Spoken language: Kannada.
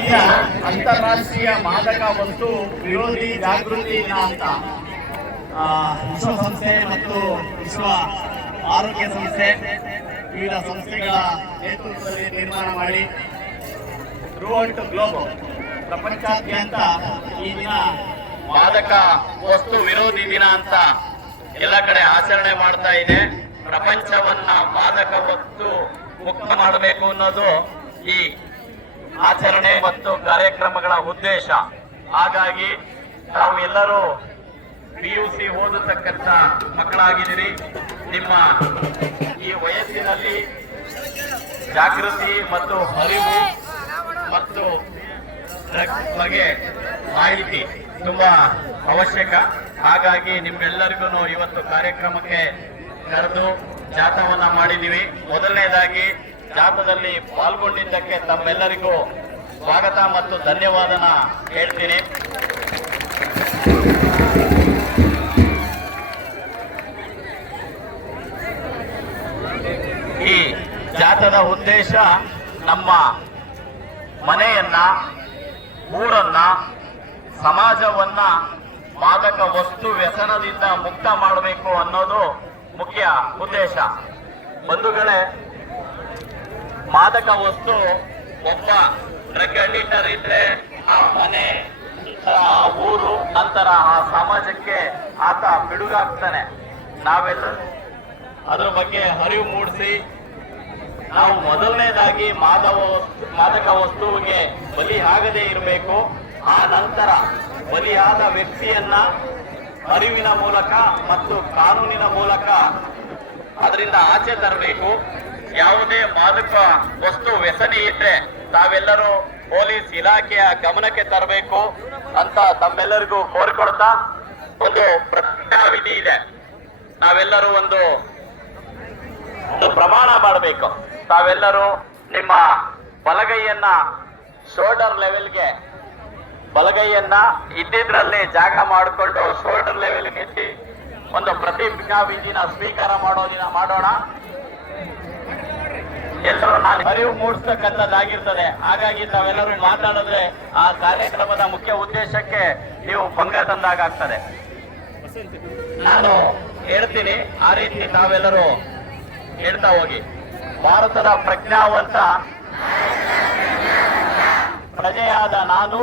ಈಗ ಅಂತಾರಾಷ್ಟ್ರೀಯ ಮಾದಕ ವಸ್ತು ವಿರೋಧಿ ಜಾಗೃತಿ ದಿನ ಅಂತ ವಿಶ್ವಸಂಸ್ಥೆ ಮತ್ತು ವಿಶ್ವ ಆರೋಗ್ಯ ಸಂಸ್ಥೆ ವಿವಿಧ ಸಂಸ್ಥೆಗಳ ನೇತೃತ್ವದಲ್ಲಿ ನಿರ್ಮಾಣ ಮಾಡಿ. ಥ್ರೂಔಟ್ ಗ್ಲೋಬ್ ಪ್ರಪಂಚಾದ್ಯಂತ ಈ ದಿನ ಮಾದಕ ವಸ್ತು ವಿರೋಧಿ ದಿನ ಅಂತ ಎಲ್ಲ ಕಡೆ ಆಚರಣೆ ಮಾಡ್ತಾ ಇದೆ. ಪ್ರಪಂಚವನ್ನ ಮಾದಕ ವಸ್ತು ಮುಕ್ತ ಮಾಡಬೇಕು ಅನ್ನೋದು ಈ ಆಚರಣೆ ಮತ್ತು ಕಾರ್ಯಕ್ರಮಗಳ ಉದ್ದೇಶ. ಹಾಗಾಗಿ ನಾವು ಎಲ್ಲರೂ ಪಿ ಯು ಸಿ ಓದತಕ್ಕಂಥ ಮಕ್ಕಳಾಗಿದ್ದೀರಿ. ನಿಮ್ಮ ಈ ವಯಸ್ಸಿನಲ್ಲಿ ಜಾಗೃತಿ ಮತ್ತು ಅರಿವು ಮತ್ತು ಬಗ್ಗೆ ಮಾಹಿತಿ ತುಂಬಾ ಅವಶ್ಯಕ. ಹಾಗಾಗಿ ನಿಮ್ಮೆಲ್ಲರಿಗೂ ಇವತ್ತು ಕಾರ್ಯಕ್ರಮಕ್ಕೆ ಕರೆದು ಜಾಥವನ್ನ ಮಾಡಿದ್ದೀವಿ. ಮೊದಲನೇದಾಗಿ ಜಾಥದಲ್ಲಿ ಪಾಲ್ಗೊಂಡಿದ್ದಕ್ಕೆ ತಮ್ಮೆಲ್ಲರಿಗೂ ಸ್ವಾಗತ ಮತ್ತು ಧನ್ಯವಾದನ ಹೇಳ್ತೀನಿ. ಈ ಜಾಥದ ಉದ್ದೇಶ ನಮ್ಮ ಮನೆಯನ್ನ, ಊರನ್ನ, ಸಮಾಜವನ್ನ ಮಾದಕ ವಸ್ತು ವ್ಯಸನದಿಂದ ಮುಕ್ತ ಮಾಡಬೇಕು ಅನ್ನೋದು ಮುಖ್ಯ ಉದ್ದೇಶ. ಬಂಧುಗಳೇ ಮಾದಕ ವಸ್ತು ಒಬ್ಬ ಡ್ರಗ್ ಅಡಿಕ್ಟರ್ ಇದ್ರೆ ಆ ಮನೆ, ಆ ಊರು, ನಂತರ ಆ ಸಮಾಜಕ್ಕೆ ಆತ ಬಿಡುಗಾಗ್ತಾನೆ ನಾವೆಲ್ಲ ಅದ್ರ ಬಗ್ಗೆ ಅರಿವು ಮೂಡಿಸಿ, ನಾವು ಮೊದಲನೇದಾಗಿ ಮಾದವ ಮಾದಕ ವಸ್ತುವಿಗೆ ಬಲಿ ಆಗದೇ ಇರಬೇಕು. ಆ ನಂತರ ಬಲಿಯಾದ ವ್ಯಕ್ತಿಯನ್ನ ಅರಿವಿನ ಮೂಲಕ ಮತ್ತು ಕಾನೂನಿನ ಮೂಲಕ ಅದರಿಂದ ಆಚೆ ತರಬೇಕು. ಯಾವುದೇ ಮಾದಕ ವಸ್ತು ವ್ಯಸನಿ ಇದ್ರೆ ತಾವೆಲ್ಲರೂ ಪೊಲೀಸ್ ಇಲಾಖೆಯ ಗಮನಕ್ಕೆ ತರಬೇಕು ಅಂತ ತಮ್ಮೆಲ್ಲರಿಗೂ ಕೋರಿಕೊಡ್ತಾ ಒಂದು ಪ್ರತಿಜ್ಞಾವಿಧಿ ಇದೆ. ನಾವೆಲ್ಲರೂ ಒಂದು ಪ್ರಮಾಣ ಮಾಡಬೇಕು. ತಾವೆಲ್ಲರೂ ನಿಮ್ಮ ಬಲಗೈಯನ್ನ ಶೋಲ್ಡರ್ ಲೆವೆಲ್ಗೆ ಬಲಗೈಯನ್ನ ಇದ್ದಿದ್ರಲ್ಲಿ ಜಾಗ ಮಾಡಿಕೊಂಡು ಶೋಲ್ಡರ್ ಲೆವೆಲ್ಗೆ ಎತ್ತಿ ಒಂದು ಪ್ರತಿಜ್ಞಾ ವಿಧಿನ ಸ್ವೀಕಾರ ಮಾಡೋದಿನ ಮಾಡೋಣ. ಎಲ್ಲರೂ ನಾನು ಅರಿವು ಮೂಡಿಸ್ತಕ್ಕಂಥದ್ದಾಗಿರ್ತದೆ ಹಾಗಾಗಿ ತಾವೆಲ್ಲರೂ ಮಾತಾಡಿದ್ರೆ ಆ ಕಾರ್ಯಕ್ರಮದ ಮುಖ್ಯ ಉದ್ದೇಶಕ್ಕೆ ನೀವು ಭಂಗ ತಂದಾಗ್ತದೆ ನಾನು ಹೇಳ್ತೀನಿ, ಆ ರೀತಿ ತಾವೆಲ್ಲರೂ ಹೇಳ್ತಾ ಹೋಗಿ. ಭಾರತದ ಪ್ರಜ್ಞಾವಂತ ಪ್ರಜೆಯಾದ ನಾನು.